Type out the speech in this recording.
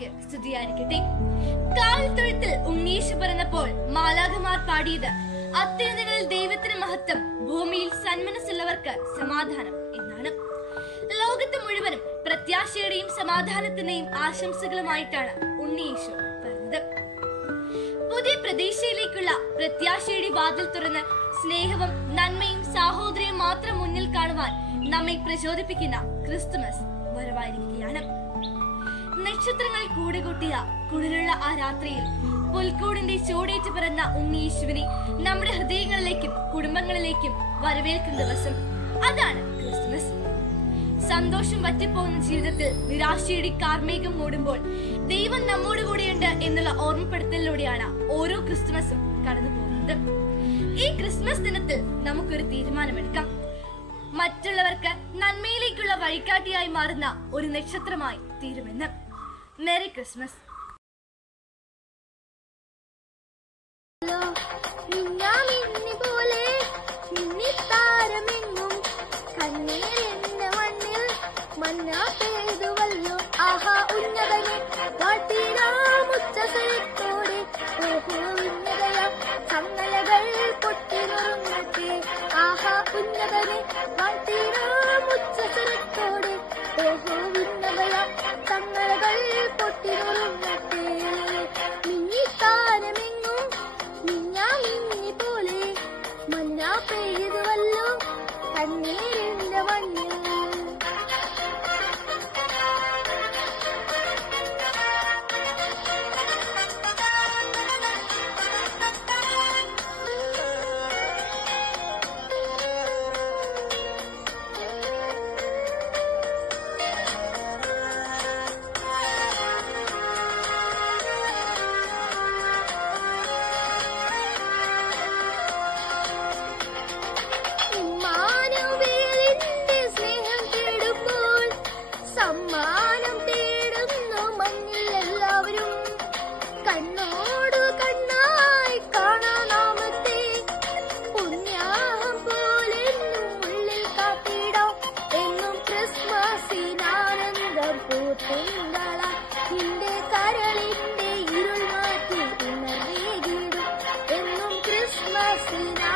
മിശിഹായ്ക്ക് സ്തുതിയായിരിക്കട്ടെ. കാൽത്തൊഴുത്തിൽ ഉണ്ണീശു പിറന്നപ്പോൾ മാലാഖമാർ പാടിയത് അത്യുന്നതങ്ങളിൽ ദൈവത്തിന് മഹത്വം, ഭൂമിയിൽ സന്മനസ്സുള്ളവർക്ക് സമാധാനം എന്നാണ്. ലോകത്ത് മുഴുവനും പ്രത്യാശയുടെയും സമാധാനത്തിന്റെയും ആശംസകളുമായിട്ടാണ് ഉണ്ണിയേശു പിറന്നത്. പുതിയ പ്രതീക്ഷയിലേക്കുള്ള പ്രത്യാശയുടെ വാതിൽ തുറന്ന് സ്നേഹവും നന്മയും സാഹോദര്യവും മാത്രം മുന്നിൽ കാണുവാൻ നമ്മെ പ്രചോദിപ്പിക്കുന്ന ക്രിസ്തുമസ് വരവായിരിക്കുകയാണ്. നക്ഷത്രങ്ങൾ കൂടുകൂട്ടിയ കുളിരുള്ള ആ രാത്രിയിൽ പുൽക്കൂടിന്റെ ചൂടേറ്റ് പിറന്ന ഉണ്ണിയേശുവിനെ നമ്മുടെ ഹൃദയങ്ങളിലേക്കും കുടുംബങ്ങളിലേക്കും വരവേൽക്കുന്ന ദിവസം, അതാണ് ക്രിസ്തുമസ്. സന്തോഷം വറ്റിപ്പോകുന്ന ജീവിതത്തിൽ നിരാശയുടെ കാർമേഘം മൂടുമ്പോൾ ദൈവം നമ്മോട് കൂടെയുണ്ട് എന്നുള്ള ഓർമ്മപ്പെടുത്തലിലൂടെയാണ് ഓരോ ക്രിസ്തുമസും കടന്നു പോകുന്നത്. ഈ ക്രിസ്മസ് ദിനത്തിൽ നമുക്കൊരു തീരുമാനമെടുക്കാം. മറ്റുള്ളവർക്ക് നന്മയിലേക്കുള്ള വഴികാട്ടിയായി മാറുന്ന ഒരു നക്ഷത്രമായി തീരുമെന്ന്. Merry Christmas. കരളിന്റെ ഇരുൾ മാറ്റി ഉണർന്നേകിടും എന്നും ക്രിസ്മസിനാ